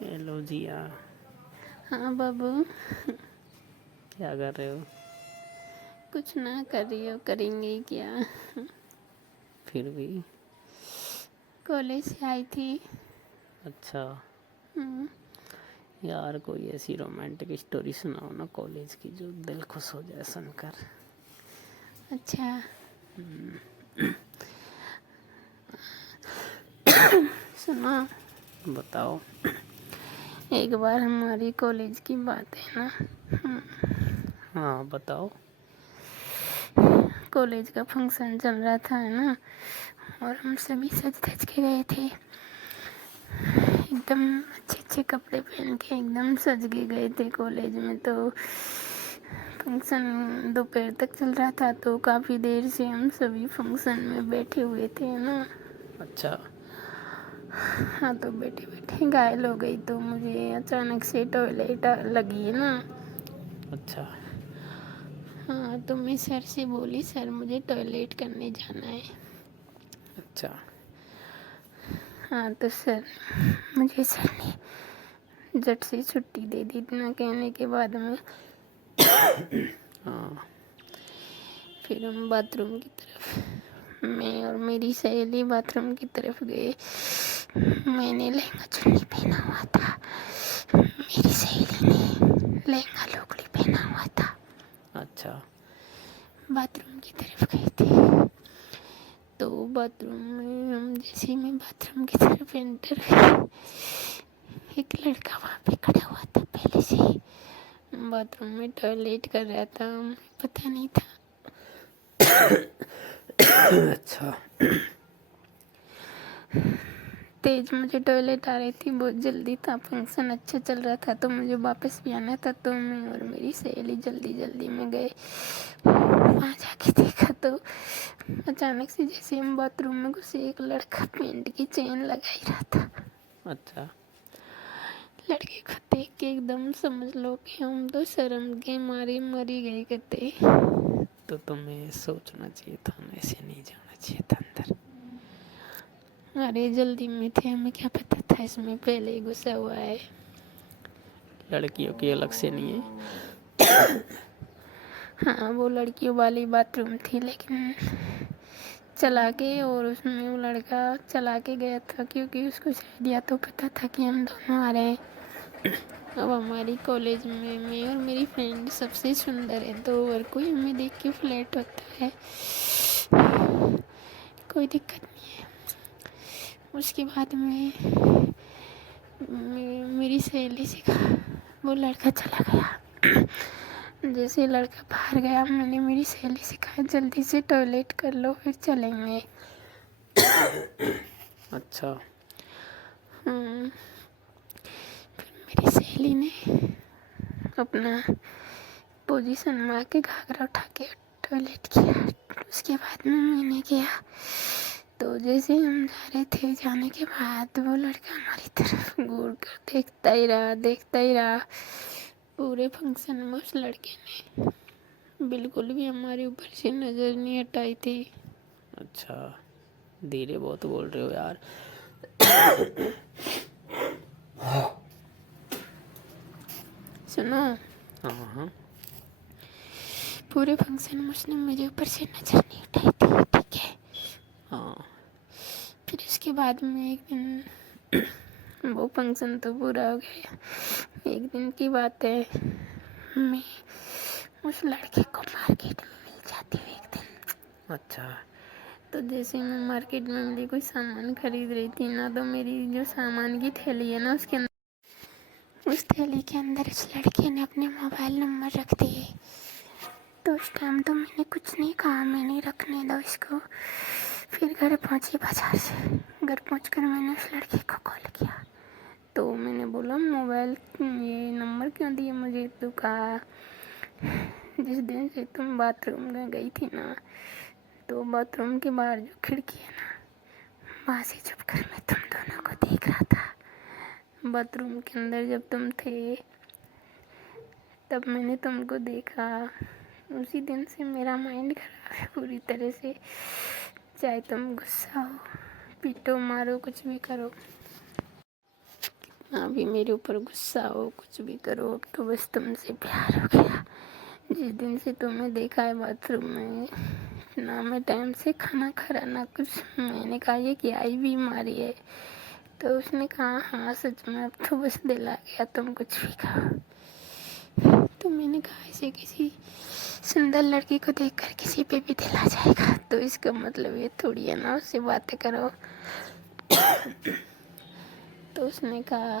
Hello जिया। हाँ बाबू। क्या कर रहे हो? कुछ ना कर रही हो, करेंगे क्या। फिर भी। कॉलेज से आई थी। अच्छा हम्म, यार, कोई ऐसी रोमांटिक स्टोरी सुनाओ ना कॉलेज की जो दिल खुश हो जाए सुनकर। अच्छा सुनो। बताओ। एक बार हमारी कॉलेज की बात है ना। हाँ बताओ। कॉलेज का फंक्शन चल रहा था है ना, और हम सभी सज धज के गए थे। एकदम अच्छे अच्छे कपड़े पहन के एकदम सज के गए थे कॉलेज में। तो फंक्शन दोपहर तक चल रहा था, तो काफ़ी देर से हम सभी फंक्शन में बैठे हुए थे ना। अच्छा। हाँ, तो बैठे बैठे घायल हो गई, तो मुझे अचानक से टॉयलेट लगी है ना। अच्छा। हाँ, तो मैं सर से बोली, सर मुझे टॉयलेट करने जाना है। अच्छा। हाँ, तो सर ने झट से छुट्टी दे दी इतना कहने के बाद में। हाँ। फिर हम बाथरूम की तरफ, मैं और मेरी सहेली बाथरूम की तरफ गए। मैंने लहंगा चुन्नी पहना हुआ था, मेरी सहेली ने लहंगा लुगड़ी पहना हुआ था। अच्छा। बाथरूम की तरफ गए थे, तो बाथरूम में हम जैसे मैं बाथरूम की तरफ एंटर हुई, एक लड़का वहाँ पे खड़ा हुआ था पहले से, बाथरूम में टॉयलेट कर रहा था, पता नहीं था। अच्छा। तेज मुझे टॉयलेट आ रही थी, बहुत जल्दी था, फंक्शन अच्छा चल रहा था, तो मुझे वापस भी आना था। तो मैं और मेरी सहेली जल्दी जल्दी में गए। वहाँ जाके देखा तो अचानक से जैसे हम बाथरूम में घुसे, एक लड़का पेंट की चेन लगा ही रहा था। अच्छा। लड़के को देख के एकदम समझ लो कि हम तो शर्म के मारे मरी गए करते। तो तुम्हें सोचना चाहिए था ना, ऐसे नहीं जाना चाहिए था अंदर। अरे जल्दी में थे, हमें क्या पता था इसमें पहले ही घुसा हुआ है। लड़कियों की अलग से नहीं है। हाँ, वो लड़कियों वाली बाथरूम थी, लेकिन चला के, और उसमें वो लड़का चला के गया था, क्योंकि उसको शायद या तो पता था कि हम दोनों आ रहे हैं। अब हमारी कॉलेज में मैं और मेरी फ्रेंड सबसे सुंदर है, तो और कोई हमें देख के फ्लर्ट होता है, कोई दिक्कत नहीं है। उसके बाद में मेरी सहेली से कहा, वो लड़का चला गया। जैसे लड़का बाहर गया, मैंने मेरी सहेली से कहा, जल्दी से टॉयलेट कर लो फिर चलेंगे। अच्छा। फिर मेरी सहेली ने अपना पोजीशन में आके घाघरा उठा के टॉयलेट किया। उसके बाद में मैंने किया। तो जैसे हम जा रहे थे, जाने के बाद वो लड़का हमारी तरफ घूर कर देखता ही रहा। पूरे फंक्शन में उस लड़के ने बिल्कुल भी हमारे ऊपर से नज़र नहीं हटाई थी। अच्छा। धीरे बहुत बोल रहे हो यार। सुनो, हाँ हाँ। पूरे फंक्शन में उसने मेरे ऊपर से नज़र नहीं उठाई थी, ठीक है। हाँ। फिर उसके बाद में एक दिन, वो फंक्शन तो पूरा हो गया, एक दिन की बात है, मैं उस लड़के को मार्केट में मिल जाती हूँ एक दिन। अच्छा। तो जैसे मैं मार्केट में मिली, कोई सामान खरीद रही थी ना, तो मेरी जो सामान की थैली है ना, उस थैली के अंदर उस लड़के ने अपने मोबाइल नंबर रख दिए। तो उस टाइम तो मैंने कुछ नहीं कहा, मैंने रखने दो इसको। फिर घर पहुंची बाजार से। घर पहुंचकर मैंने उस लड़के को कॉल किया, तो मैंने बोला, मोबाइल ये नंबर क्यों दिए मुझे? तो कहा, जिस दिन से तुम बाथरूम में गई थी ना, तो बाथरूम के बाहर जो खिड़की है ना, वहाँ से छुपकर मैं तुम दोनों को देख रहा था। बाथरूम के अंदर जब तुम थे, तब मैंने तुमको देखा। उसी दिन से मेरा माइंड खराब है पूरी तरह से। चाहे तुम गुस्सा हो, पीटो, मारो, कुछ भी करो। अभी मेरे ऊपर गुस्सा हो, कुछ भी करो, अब तो बस तुमसे प्यार हो गया। जिस दिन से तुम्हें देखा है बाथरूम में, ना मैं टाइम से खाना खा रहा ना कुछ, मैंने कहा ये क्या ही बीमारी है, तो उसने कहा हाँ सच में अब तो बस दिल आ गया, तुम कुछ भी खाओ। तो मैंने कहा ऐसे किसी सुंदर लड़की को देखकर किसी पे भी दिल आ जाएगा, तो इसका मतलब ये थोड़ी है ना उससे बातें करो। तो उसने कहा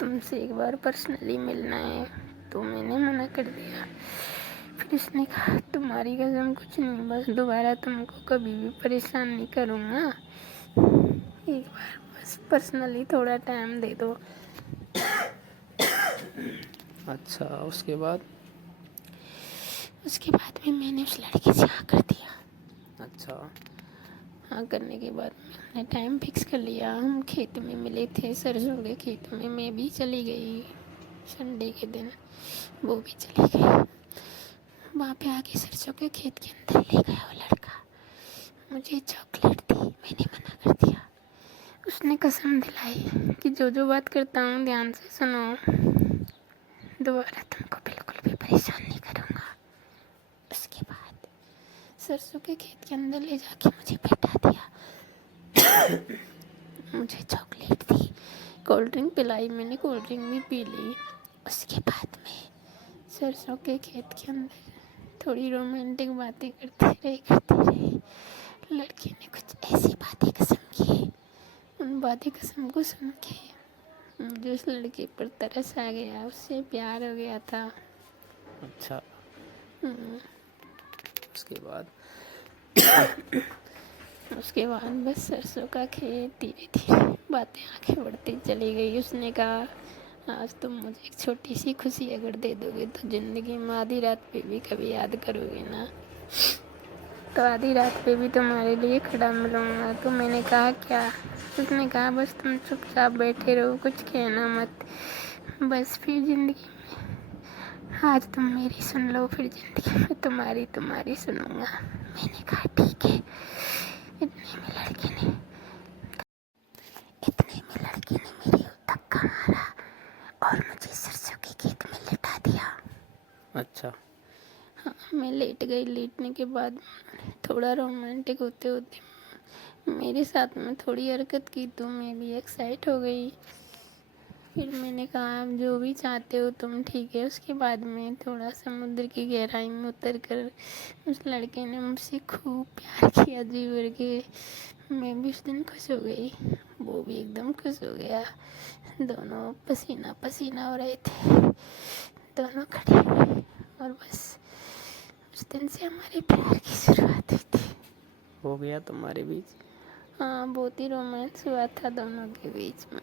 तुमसे एक बार पर्सनली मिलना है, तो मैंने मना कर दिया। फिर उसने कहा तुम्हारी कसम कुछ नहीं, बस दोबारा तुमको कभी भी परेशान नहीं करूँगा, एक बार बस पर्सनली थोड़ा टाइम दे दो। अच्छा, उसके बाद? उसके बाद में मैंने उस लड़के से हाँ कर दिया। अच्छा। हाँ करने के बाद हमने टाइम फिक्स कर लिया, हम खेत में मिले थे, सरसों के खेत में। मैं भी चली गई संडे के दिन, वो भी चली गई। वहाँ पे आके सरसों के खेत के अंदर ले गया वो लड़का, मुझे चॉकलेट दी, मैंने मना कर दिया। उसने कसम दिलाई कि जो जो बात करता हूँ ध्यान से सुनो, दोबारा तुमको बिल्कुल भी परेशान नहीं करूँगा। उसके बाद सरसों के खेत के अंदर ले जाके मुझे बैठा दिया, मुझे चॉकलेट दी, कोल्ड ड्रिंक पिलाई, मैंने कोल्ड ड्रिंक भी पी ली। उसके बाद में सरसों के खेत के अंदर थोड़ी रोमांटिक बातें करते रहे। लड़के ने कुछ ऐसी बातें कसम की, उन बातें कसम को सुन के मुझे उस लड़के पर तरस आ गया, उससे प्यार हो गया था। अच्छा, उसके बाद? उसके बाद बस सरसों का खेत, धीरे धीरे बातें आगे बढ़ती चली गई। उसने कहा आज तुम मुझे एक छोटी सी खुशी अगर दे दोगे तो ज़िंदगी में आधी रात पे भी कभी याद करोगे ना, तो आधी रात पे भी तुम्हारे लिए खड़ा मिलूँगा। तो मैंने कहा क्या? उसने कहा बस तुम चुपचाप बैठे रहो, कुछ कहना मत, बस फिर ज़िंदगी में आज तुम मेरी सुन लो, फिर ज़िंदगी में तुम्हारी सुनूंगा। मैंने कहा ठीक है। इतने में लड़के ने मेरे धक्का मारा और मुझे सरसों के खेत में लिटा दिया। अच्छा। हाँ, मैं लेट गई। लेटने के बाद थोड़ा रोमांटिक होते होते मेरे साथ में थोड़ी हरकत की, तो मैं भी एक्साइट हो गई। फिर मैंने कहा आप जो भी चाहते हो तुम, ठीक है। उसके बाद में थोड़ा समुद्र की गहराई में उतर कर उस लड़के ने मुझसे खूब प्यार किया जी भर के। मैं भी उस दिन खुश हो गई, वो भी एकदम खुश हो गया। दोनों पसीना पसीना हो रहे थे, दोनों खड़े और बस उस दिन से हमारे प्यार की शुरुआत हुई थी। हो गया तुम्हारे बीच? हाँ, बहुत ही रोमांस हुआ था दोनों के बीच में।